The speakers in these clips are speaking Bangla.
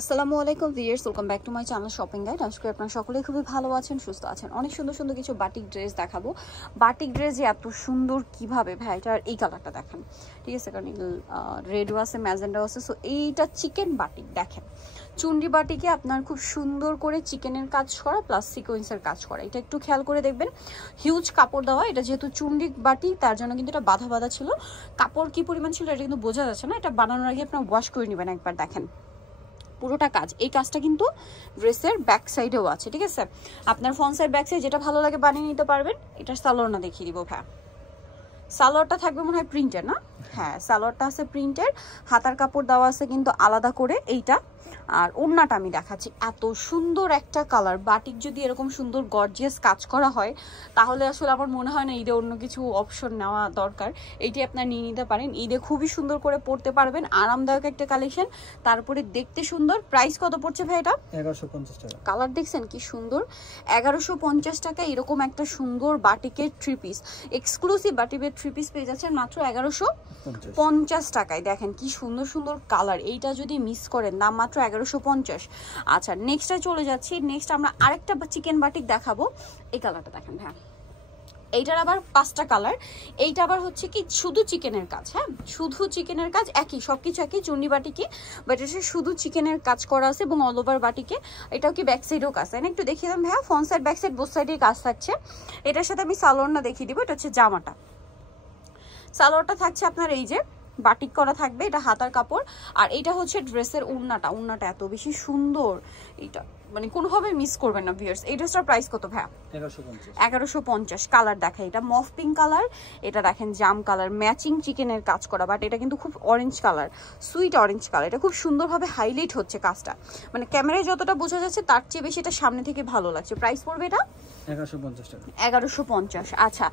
আসসালামু আলাইকুম viewers, welcome back to my channel shopping guide. আশা করি আপনারা সকলেই খুবই ভালো আছেন, সুস্থ আছেন। অনেক সুন্দর সুন্দর কিছু বাটিক ড্রেস দেখাবো। বাটিক ড্রেস যে এত সুন্দর কিভাবে ভাই, এটার এই কালারটা দেখেন, ঠিক আছে, কারণ রেডও আছে, ম্যাজেন্ডাও আছে। সো এইটা চিকেন বাটিক দেখেন, চুন্ডি বাটিকে আপনার খুব সুন্দর করে চিকেনের কাজ করা প্লাস সিকোয়েন্সের কাজ করা। এটা একটু খেয়াল করে দেখবেন, হিউজ কাপড় দেওয়া। এটা যেহেতু চুন্ডি বাটি তার জন্য কিন্তু এটা বাঁধা বাঁধা ছিল। কাপড় কি পরিমাণ ছিল এটা কিন্তু বোঝা যাচ্ছে না। এটা বানানোর আগে আপনার ওয়াশ করে নেবেন একবার। দেখেন পুরোটা কাজ, এই কাজটা কিন্তু ড্রেসের ব্যাক সাইডেও আছে, ঠিক আছে। আপনার ফ্রন্ট সাইড ব্যাক সাইড যেটা ভালো লাগে বানিয়ে নিতে পারবেন। এটার সালোয়ার না দেখিয়ে দিব ভাই। সালোয়ারটা থাকবে মনে হয় প্রিন্টের, না? হ্যাঁ, সালোয়ারটা আছে প্রিন্টের, হাতার কাপড় দেওয়া আছে কিন্তু আলাদা করে এইটা। আর ওড়নাটা আমি দেখাচ্ছি, এত সুন্দর একটা কালার। বাটিক যদি এরকম সুন্দর গর্জিয়াস কাজ করা হয় তাহলে আসলে আমার মনে হয় না ঈদে অন্য কিছু অপশন নেওয়া দরকার। এইটি আপনার নিয়ে নিতে পারেন, ঈদে খুবই সুন্দর করে পরতে পারবেন। আরামদায়ক একটা কালেকশন, তারপরে দেখতে সুন্দর। প্রাইস কত পড়ছে ভাই এটা? 1150 টাকা। কালার দেখছেন কি সুন্দর, 1150 টাকা। এরকম একটা সুন্দর বাটিকের থ্রি পিস, এক্সক্লুসিভ বাটিকের থ্রি পিস পেয়ে যাচ্ছেন মাত্র 1150 টাকায়। দেখেন কি সুন্দর সুন্দর কালার। এইটা যদি মিস করেন দাম মাত্র 1150। আচ্ছা, নেক্সটে চলে যাচ্ছি। নেক্সট আমরা আরেকটা চিকেন বাটিক দেখাবো। এই কালারটা দেখেন, হ্যাঁ, এইটার আবার 5টা কালার। এইটা আবার হচ্ছে কি শুধু চিকেনের কাজ, হ্যাঁ, শুধু চিকেনের কাজ, একই সবকিছু একই চুন্ডি বাটিকে, বাট এটা শুধু চিকেনের কাজ করা আছে এবং অল ওভার বাটিকে। এটাও কি ব্যাক সাইডেও কাজ, তাই না? একটু দেখিয়ে দেন ভাইয়া। Front side back side both সাইডেই কাজ থাকছে। এটার সাথে আমি সালোয়ারটা দেখিয়ে দিব। এটা হচ্ছে জামাটা, সালোয়ারটা থাকছে আপনার এই যে বাটিক করা থাকবে, এটা হাতার কাপড়। আর এটা হচ্ছে ড্রেসের ওড়নাটা। ওড়নাটা এত বেশি সুন্দর, এটা মানে কোনোভাবে মিস করবেন না ভিউয়ার্স। এই ড্রেসটার প্রাইস কত ভাইয়া? 1150। কালার দেখা, এটা মফ পিঙ্ক কালার, এটা দেখেন জাম কালার, ম্যাচিং চিকেনের কাজ করা। বাট এটা কিন্তু খুব orange colour, sweet orange colour. এটা খুব সুন্দরভাবে হাইলাইট হচ্ছে কাজটা, মানে ক্যামেরায় যতটা বোঝা যাচ্ছে তার চেয়ে বেশি এটা সামনে থেকে ভালো লাগছে। প্রাইস পড়বে এটা 1150 টাকা। 1150। আচ্ছা,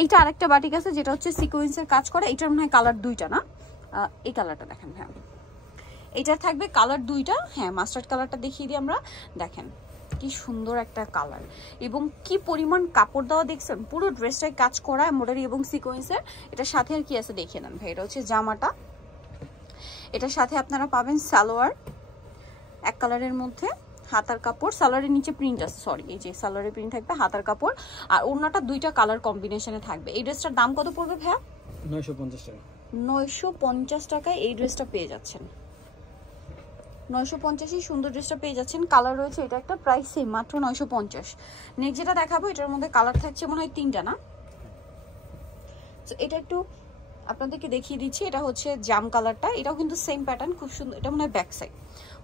এইটা আরেকটা বাটিক আছে যেটা হচ্ছে সিকোয়েন্সের কাজ করা। এটার মনে হয় কালার দুইটা, না? এই কালারটা দেখেন, হ্যাঁ, এইটার থাকবে কালার দুইটা। হ্যাঁ, মাস্টার্ড কালারটা দেখিয়ে দিই আমরা। দেখেন কি সুন্দর একটা কালার এবং কি পরিমাণ কাপড় দেওয়া দেখছেন। পুরো ড্রেসটায় কাজ করা এমব্রয়ডারি এবং সিকোয়েন্সের। এটার সাথে আর কি আছে দেখিয়ে নেন ভাই। এটা হচ্ছে জামাটা, এটার সাথে আপনারা পাবেন সালোয়ার এক কালারের মধ্যে, হাতার কাপড়, সালোয়ারের নিচে প্রিন্ট আছে, সরি, এই যে সালোয়ারের প্রিন্ট থাকবে, হাতার কাপড়। আর ওড়নাটা দুইটা কালার কম্বিনেশনে থাকবে। এই ড্রেসটার দাম কত পড়বে ভাইয়া? 950 টাকা। 950 টাকায় এই ড্রেসটা পেয়ে যাচ্ছেন। 950 সুন্দর ড্রেসটা পেয়ে যাচ্ছেন। কালার রয়েছে, এটা একটা, প্রাইস সেম, মাত্র 950। নেক্সট যেটা দেখাবো এটার মধ্যে কালার থাকছে মনে হয় 3টা, না? তো এটা একটু আপনাদেরকে দেখিয়ে দিচ্ছি। এটা হচ্ছে জাম কালারটা, এটাও কিন্তু সেম প্যাটার্ন, খুব সুন্দর। এটা মনে হয় ব্যাক সাইড,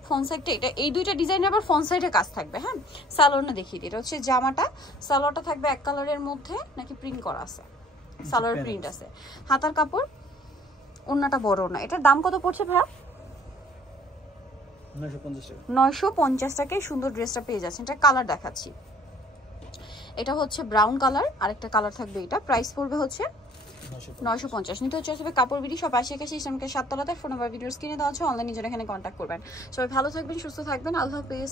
ফ্রন্ট সাইডটা এটা, এই দুইটা ডিজাইনের আবার ফ্রন্ট সাইডে কাজ থাকবে। হ্যাঁ, সালোয়ারটা দেখিয়ে দিই। এটা হচ্ছে জামাটা, সালোয়ারটা থাকবে এক কালারের মধ্যে, নাকি প্রিন্ট করা আছে? সালোয়ার প্রিন্ট আছে, হাতার কাপড়, ওড়নাটা বড় না। এটার দাম কত পড়ছে ভাইয়া? 950 টাকায় সুন্দর ড্রেসটা পেয়ে যাচ্ছেন। এটা কালার দেখাচ্ছি, এটা হচ্ছে ব্রাউন কালার, আরেকটা কালার থাকবে এটা। প্রাইস পড়বে হচ্ছে 950। নিতে হচ্ছে কাপড় বিডি সব 80 ইসলামকে 7 তলাতে। ফোন নাম্বার ভিডিওস কিনে দেওয়া আছে, অনলাইনে যারা এখানে কন্ট্যাক্ট করবেন। সবাই ভালো থাকবেন, সুস্থ থাকবেন, আল্লাহ হাফেজ।